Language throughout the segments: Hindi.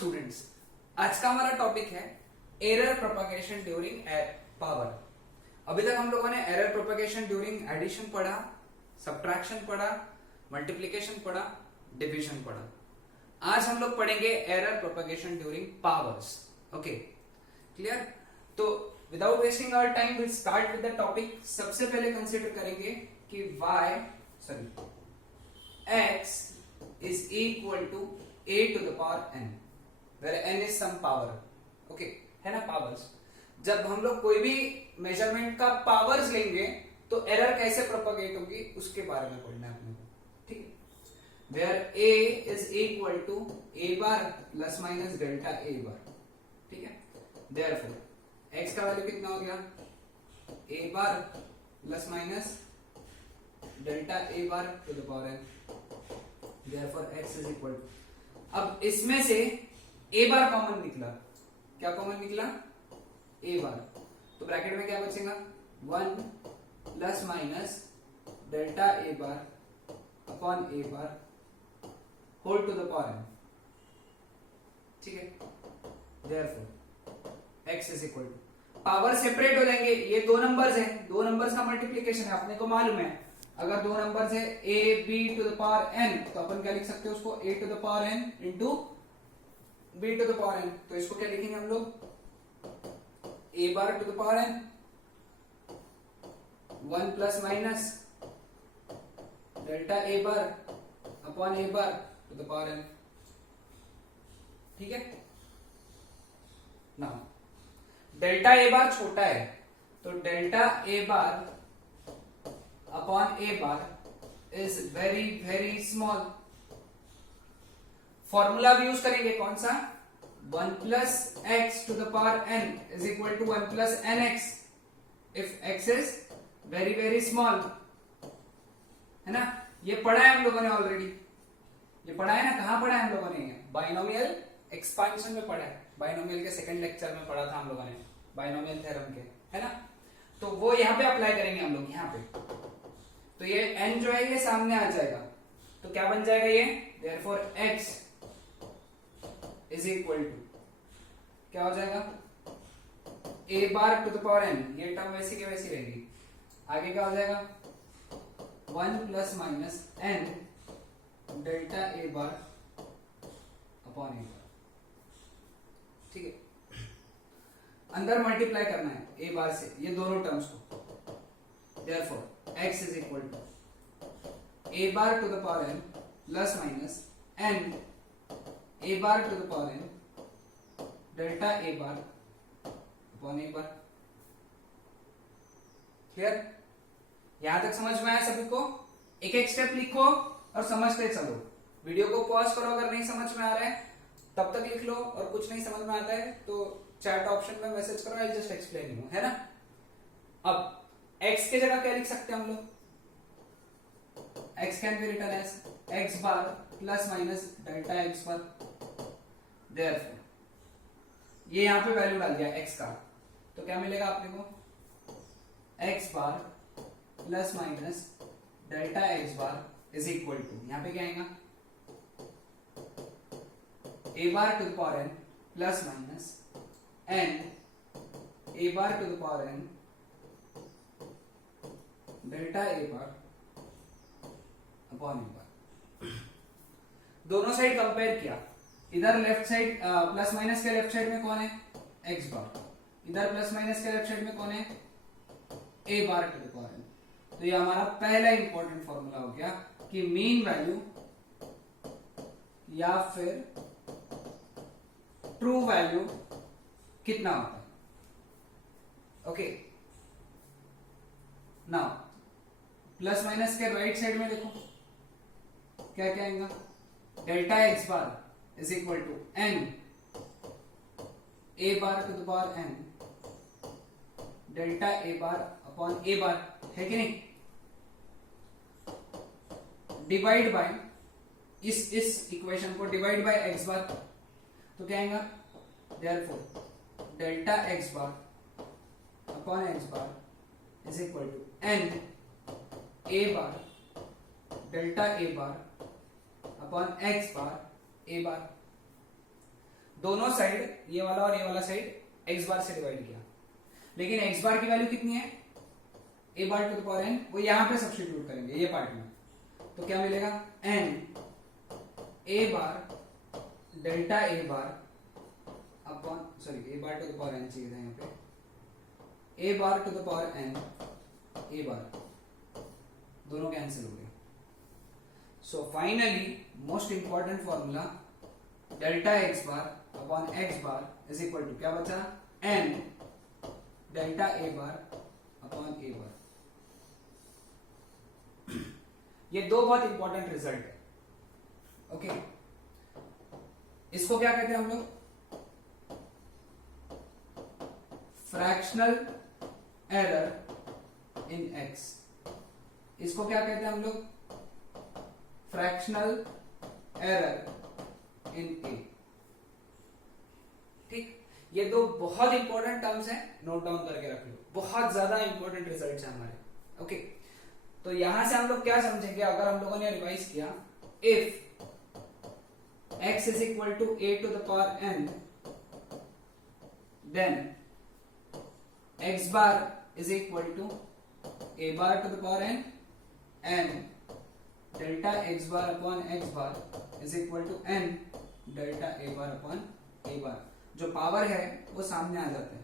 स्टूडेंट्स, आज का हमारा टॉपिक है एरर प्रोपगेशन ड्यूरिंग पावर। अभी तक हम लोगों ने एरर प्रोपगेशन ड्यूरिंग एडिशन पढ़ा, सब्ट्रैक्शन पढ़ा, मल्टीप्लिकेशन पढ़ा, डिविजन पढ़ा। आज हम लोग पढ़ेंगे error propagation during powers. Okay, clear? तो without wasting our time will start with the topic. सबसे पहले कंसीडर करेंगे कि x is equal to a to the power n, where n is some power. Okay, है ना पावर्स। जब हम लोग कोई भी मेजरमेंट का पावर्स लेंगे तो एरर कैसे प्रोपगेट होगी उसके बारे में पढ़ना है अपने को, ठीक है। Where a is equal to a bar plus minus delta a bar, ठीक है। Therefore x का वैल्यू कितना हो गया, a bar plus minus delta a bar to the power n। Therefore x is equal to, अब इसमें से a बार कॉमन निकला, क्या कॉमन निकला, a बार, तो ब्रैकेट में क्या बचेगा, 1 plus minus delta a bar upon a bar whole to the power n, ठीक है। Therefore x is equal to, power separate हो जाएंगे, ये दो नंबर्स हैं, दो नंबर्स का मल्टीप्लीकेशन है, अपने को मालूम है। अगर दो नंबर्स है a b to the power n, तो अपन क्या लिख सकते हैं उसको, a to the power n into b to the power n। तो इसको क्या लिखेंगे हम लोग, a bar to the power n 1 plus minus delta a bar upon a bar to the power n, ठीक है ना। डेल्टा a बार छोटा है तो delta a bar upon a bar is very very small. Formula भी यूज करेंगे, कौन सा, 1 plus x to the power n is equal to 1 plus n x if x is very very small, है ना। ये पढ़ा है हम लोगों ने ऑलरेडी, ये पढ़ा है ना, कहां पढ़ा है हम लोगों ने, बाइनोमियल एक्सपांशन में पढ़ा है, बाइनोमियल के सेकंड लेक्चर में पढ़ा था हम लोगों ने, बाइनोमियल थ्योरम के, है ना। तो वो यहां पे अप्लाई करेंगे हम लोग, यहां पे तो ये n जो है ये सामने आ जाएगा, तो क्या बन जाएगा ये, therefore x is equal to क्या हो जाएगा, a bar to the power n, ये टर्म वैसी के वैसी रहेगी, आगे क्या हो जाएगा 1 plus minus n delta a bar upon a bar, ठीक है। अंदर मल्टीप्लाई करना है a बार से ये दोनों टर्म्स को, therefore x is equal to a bar to the power n plus minus n a bar to the power n delta a bar upon a bar। Clear? यहां तक समझ में आया सभी को? एक एक स्टेप लिखो और समझते चलो, वीडियो को पॉज करो, अगर नहीं समझ में आ रहा है तब तक लिख लो, और कुछ नहीं समझ में आता है तो चैट ऑप्शन में मैसेज करो, आई जस्ट एक्सप्लेन यू, है ना। अब x के जगह क्या लिख सकते हैं हम लोग, x can be written as x bar plus minus delta x bar. Therefore ये यहां पे वैल्यू डाल दिया x का, तो क्या मिलेगा अपने को, x bar plus minus delta x bar is equal to, यहां पे क्या आएगा, a bar to the power n plus minus n a bar to the power n delta a bar upon a bar. दोनों साइड कंपेयर किया, इधर लेफ्ट साइड प्लस माइनस के लेफ्ट साइड में कौन है, x बार, इधर प्लस माइनस के लेफ्ट साइड में कौन है, a bar to the power n। तो ये हमारा पहला इंपॉर्टेंट फॉर्मूला हो गया कि मीन वैल्यू या फिर ट्रू वैल्यू कितना होता है। ओके, नाउ प्लस माइनस के राइट साइड में देखो क्या क्या आएगा, delta x bar is equal to n a bar to the power n delta a bar upon a bar, है कि नहीं। डिवाइड बाय इस इक्वेशन को डिवाइड बाय x बार, तो क्या आएगा, therefore delta x bar upon x bar is equal to n a bar delta a bar upon x bar a bar. दोनों साइड, ये वाला और ये वाला साइड x बार से डिवाइड किया, लेकिन x बार की वैल्यू कितनी है, a bar to the power n, वो यहां पे सब्स्टिट्यूट करेंगे ये पार्ट में, तो क्या मिलेगा n a bar delta a bar upon, sorry a bar to the power n चाहिए था यहाँ पे, a bar to the power n a bar, दोनों कैंसिल हो गए। So finally most important formula delta x bar upon x bar is equal to क्या बचा, n delta a bar upon a bar. ये दो बहुत इंपॉर्टेंट रिजल्ट है। ओके, इसको क्या कहते हैं हम लोग, फ्रैक्शनल एरर इन x। इसको क्या कहते हैं हम लोग, फ्रैक्शनल एरर इन a। ठीक, ये दो बहुत इंपॉर्टेंट टर्म्स हैं, नोट डाउन करके रख लो, बहुत ज्यादा इंपॉर्टेंट रिजल्ट्स हैं हमारे। ओके, तो यहां से हम लोग क्या समझेंगे, अगर हम लोगों ने रिवाइज किया, if x is equal to a to the power n, then x bar is equal to a bar to the power n and delta x bar upon x bar is equal to n delta a bar upon a bar। जो पावर है वो सामने आ जाता है।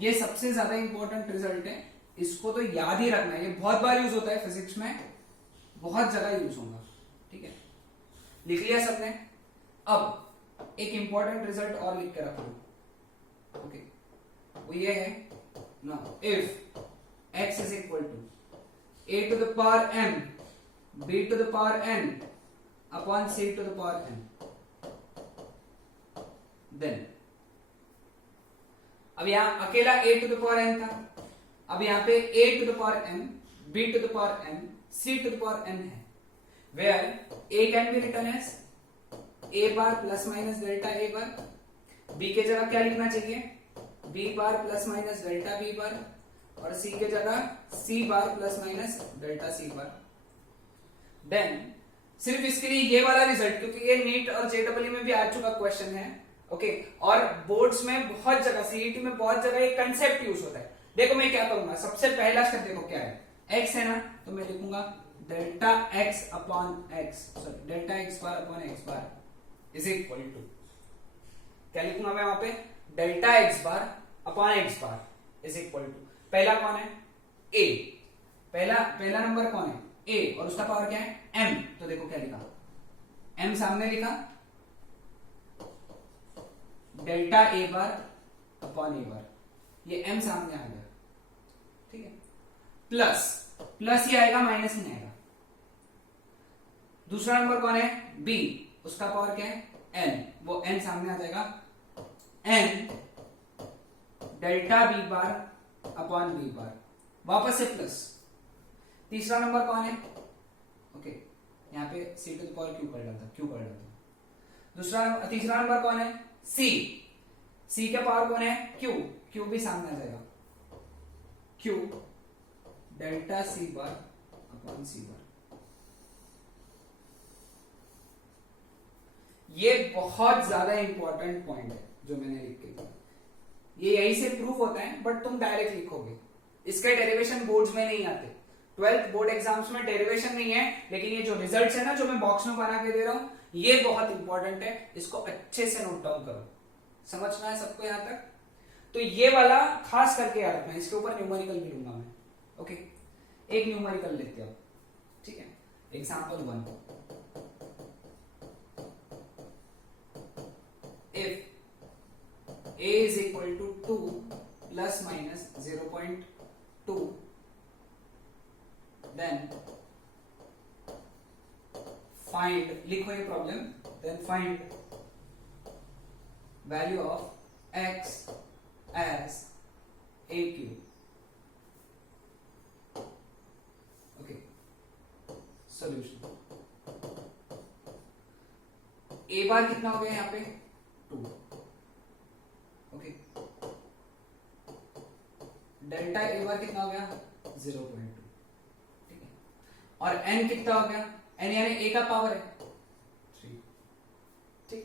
ये सबसे ज्यादा इंपॉर्टेंट रिजल्ट है, इसको तो याद ही रखना है, ये बहुत बार यूज होता है फिजिक्स में, बहुत जगह यूज होगा। ठीक है, लिख लिया सबने। अब एक इंपॉर्टेंट रिजल्ट और लिख के रख लो। ओके, वो ये है ना, if x is equal to a to the power m b to the power n upon c to the power n, then अब यहां अकेला a to the power n था, अब यहां पे a to the power m b to the power n c to the power n है, where a can be written as a bar plus minus delta a bar, b के जगह क्या लिखना चाहिए, b बार प्लस माइनस डेल्टा b बार, और c के जगह c बार प्लस माइनस डेल्टा c बार। देन सिर्फ इसके लिए ये वाला रिजल्ट, क्योंकि ये नीट और जेडब्ल्यू में भी आ चुका क्वेश्चन है। ओके, और बोर्ड्स में बहुत जगह, सीईटी में बहुत जगह ये कंसेप्ट यूज होता है। देखो मैं क्या करूंगा, सबसे पहला स्टेप देखो क्या है, x है ना, तो मैं लिखूंगा delta x upon x, sorry delta x bar upon x bar is equal to, क्या लिखूंगा मैं वहां पे, delta x bar upon x bar is equal to, पहला कौन है, a, पहला नंबर कौन है, a, और उसका पावर क्या है, m, तो देखो क्या लिखा, m सामने लिखा, delta a bar upon a bar, ये m सामने आ गया। ठीक है, प्लस ही आएगा, माइनस नहीं आएगा। दूसरा नंबर कौन है, b, उसका पावर क्या है, n, वो n सामने आ जाएगा, n delta b bar upon b बार, वापस से प्लस। तीसरा नंबर कौन है, ओके, यहाँ पे c to the power q कर डालता। तीसरा नंबर कौन है, c के पावर कौन है, q भी सामने आ जाएगा, q delta c bar upon c बार। ये बहुत ज्यादा इंपॉर्टेंट पॉइंट है जो मैंने लिख के दिया, ये यही से प्रूफ होता है, बट तुम डायरेक्ट लिखोगे, इसके डेरिवेशन बोर्ड्स में नहीं आते। 12th बोर्ड एग्जाम्स में डेरिवेशन नहीं है, लेकिन ये जो रिजल्ट्स है ना, जो मैं बॉक्स में बना के दे रहा हूं, ये बहुत इंपॉर्टेंट है, इसको अच्छे से नोट डाउन करो। समझना है सबको यहां तक? तो ये वाला खास करके याद रखना, इसके ऊपर न्यूमेरिकल भी लूंगा मैं। ओके, एक न्यूमेरिकल लेते हो, ठीक है, example 1, if a is equal to 2 plus minus 0.2, then find, लिखो ये problem, then find value of x as a cube। okay, solution, a बार कितना हो गया यहाँ पे, 2, ओके, डेल्टा a बार कितना हो गया, 0.2, ठीक है, और n कितना हो गया, n यानी a का पावर है 3, ठीक।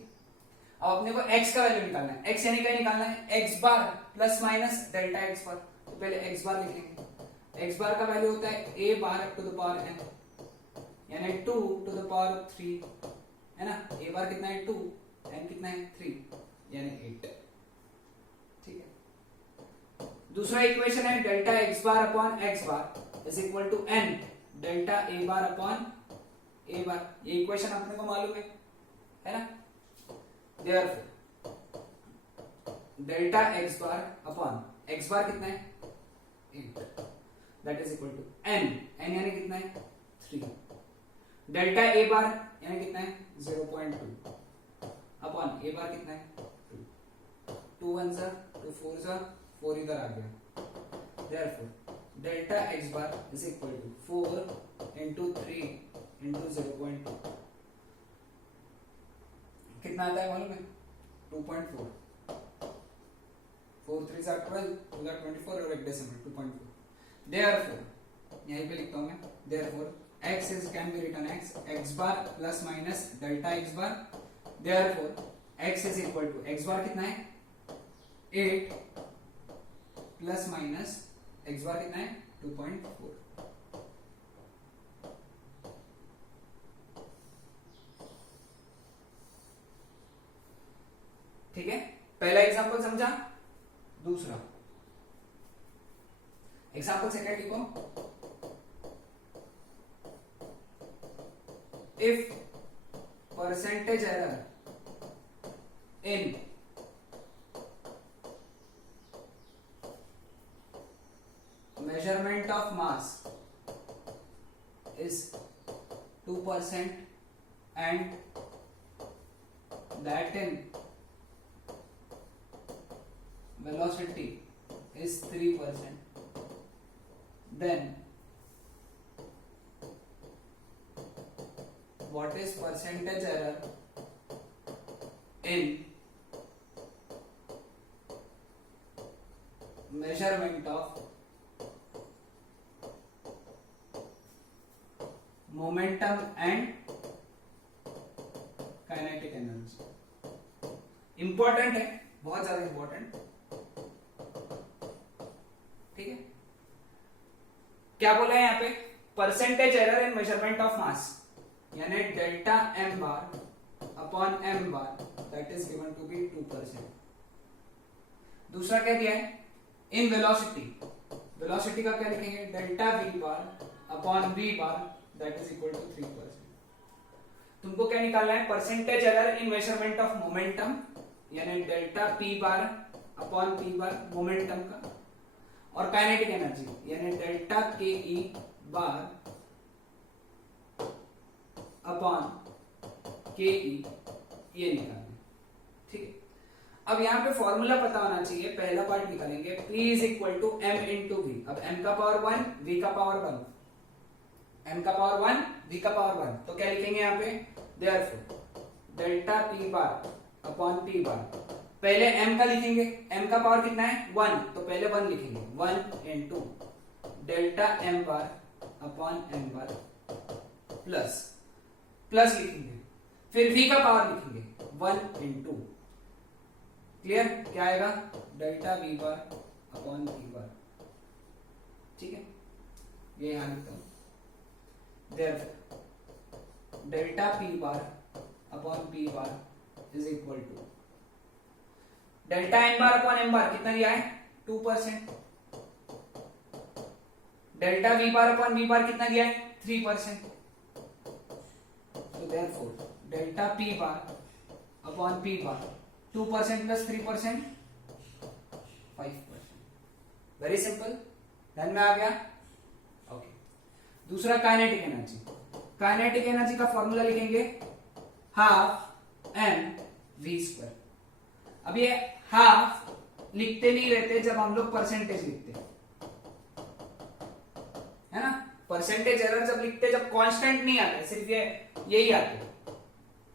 अब अपने को x का वैल्यू निकालना है। x यानी क्या निकालना है, x bar plus minus delta x bar. तो पहले x बार लिखेंगे। x बार का वैल्यू होता है a bar to the power n, यानी 2 टू द पावर 3, है ना। a बार कितना है 2, n कितना है 3, यानी 8। ठीक है। दूसरा इक्वेशन है delta x bar upon x bar is equal to n delta a bar upon a bar. ये इक्वेशन अपने को मालूम है ना। Therefore delta x bar upon x bar कितना है 8, that is equal to n यानी कितना है 3, डेल्टा a बार यानी कितना है 0.2 अपॉन a बार कितना है 2, 2 1 जा 2 4 जा 4 इधर आ गया। Therefore delta x bar is equal to 4 into 3 into 0.2 कितना आता है मालूम है 2.4, 4 3 जा 12, 2 जा 24 और एक डेसिमल 2.4। Therefore यहीं पे लिखता हूं मैं, therefore x is can be written x bar plus minus delta x bar। Therefore x is equal to x bar कितना है 8 प्लस माइनस x bar कितना है 2.4। ठीक है, पहला एग्जांपल समझा। दूसरा एग्जांपल सेकंड लिखो। If percentage error in measurement of mass is 2% and that in velocity is 3%, then what is percentage error in measurement of momentum and kinetic energy। Important है, बहुत ज्यादा इंपॉर्टेंट। ठीक है, क्या बोला है यहाँ पे, percentage error in measurement of mass यानी delta m bar upon m bar that is given to be 2%। दूसरा क्या दिया है, इन वेलोसिटी, वेलोसिटी का क्या लिखेंगे, delta v bar upon v bar that is equal to 3%। तुमको क्या निकालना है, percentage error in measurement of momentum यानी delta p bar upon p bar momentum का, और काइनेटिक एनर्जी यानी डेल्टा के ई बार अपॉन के ई, ये निकालना। ठीक है, अब यहां पे फॉर्मूला पता होना चाहिए। पहला पार्ट निकालेंगे, P is equal to m into v. अब m का पावर 1 v का पावर 1, m का पावर 1 v का पावर 1, तो क्या लिखेंगे यहाँ पे, therefore delta p bar upon p bar. पहले m का लिखेंगे, m का पावर कितना है 1, तो पहले 1 लिखेंगे, 1 into delta m bar upon m bar plus plus लिखेंगे, फिर v का पावर लिखेंगे 1 इंटू, क्लियर, क्या आएगा, delta v bar upon p bar. ठीक है, ये यहां लिखता हूं, therefore delta p bar upon p bar is equal to delta n bar upon m bar कितना दिया है 2%, delta v bar upon v bar कितना दिया है 3%, तो therefore delta p bar upon p bar 2% plus 3% 5%। Very simple, ध्यान में आ गया। ओके, दूसरा काइनेटिक एनर्जी। काइनेटिक एनर्जी का फॉर्मूला लिखेंगे हाफ m v स्क्वायर। अब ये हाफ लिखते नहीं रहते जब हम लोग परसेंटेज लिखते है ना, परसेंटेज एरर जब लिखते जब कांस्टेंट नहीं आता, सिर्फ ये यही आते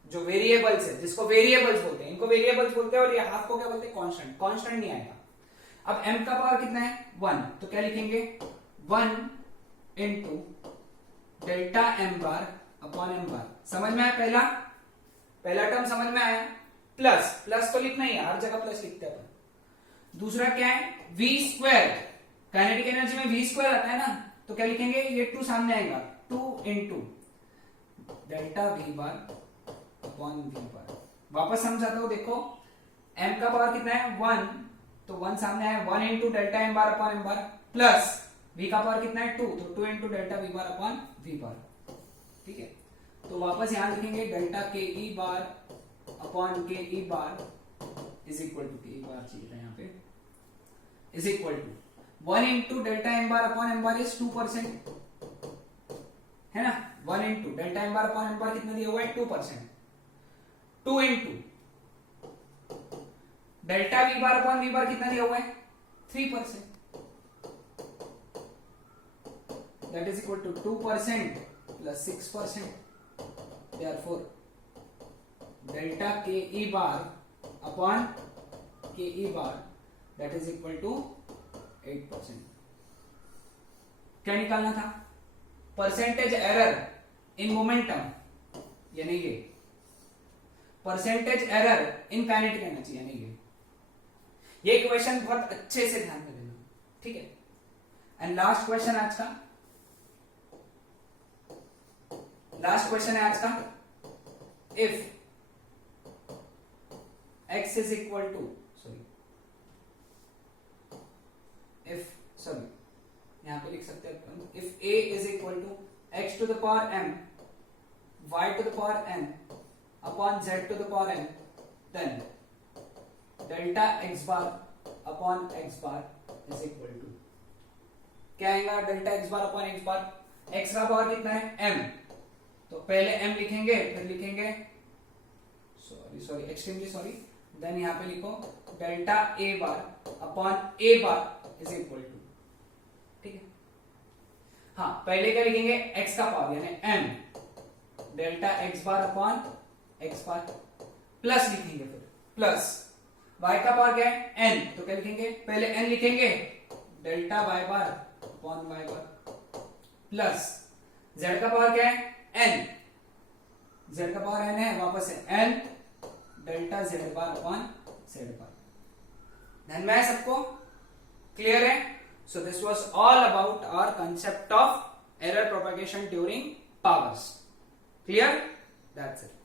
जो वेरिएबल्स है, जिसको वेरिएबल्स बोलते हैं, इनको वेरिएबल्स बोलते हैं, और ये हाफ को क्या बोलते हैं, कांस्टेंट। कांस्टेंट नहीं आएगा। अब m का पावर कितना है 1, तो क्या लिखेंगे 1 into delta m bar upon m बार। समझ में आया, पहला टर्म समझ में आया। प्लस, प्लस तो लिखना ही है, हर जगह प्लस लिखते हैं अपन। दूसरा क्या है, v स्क्वायर, काइनेटिक एनर्जी में v स्क्वायर आता है ना, तो क्या लिखेंगे, ये 2 सामने आएगा, 2 into delta v bar upon v bar. वापस समझाता हूं, देखो m का पावर कितना है 1, तो 1 सामने आया, 1 into delta m bar upon m bar, plus v का पावर कितना है 2, तो 2 into delta v bar upon v bar. ठीक है, तो वापस यहां लिखेंगे डेल्टा के E bar upon K E bar is equal to, K E bar चाहिए था यहाँ पे, is equal to 1 into delta m bar upon m bar is 2%, है ना। 1 into delta m bar upon m bar कितना दिया हुआ है 2%, 2 into delta v bar upon v bar कितना दिया हुआ है 3%, that is equal to 2% plus 6%, therefore delta ke e bar upon ke e bar that is equal to 8%। क्या निकालना था, परसेंटेज एरर इन मोमेंटम यानी percentage error in kinetic energy यानी ये क्वेश्चन बहुत अच्छे से ध्यान में देना, ठीक है। एंड लास्ट क्वेश्चन आज का, लास्ट क्वेश्चन है आज का, if x is equal to, यहां पे लिख सकते हैं, if a is equal to x to the power m y to the power n upon z to the power n, then delta x bar upon x bar is equal to, क्या आएगा, delta x bar upon x bar, x का पावर कितना है m, तो पहले m लिखेंगे, फिर लिखेंगे एक्सट्रीमली सॉरी, देन यहां पे लिखो delta a bar upon a bar is equal to, ठीक है। हाँ, पहले क्या लिखेंगे, x का पावर यानी m delta x bar upon x bar, plus लिखेंगे, फिर प्लस y का पावर क्या है n, तो क्या लिखेंगे, पहले n लिखेंगे delta y bar upon y bar, plus z का पावर क्या है n, z का पावर n है, वापस है n delta z bar upon z bar. ध्यान में है सबको, क्लियर है। So this was all about our concept of error propagation during powers, clear, that's it.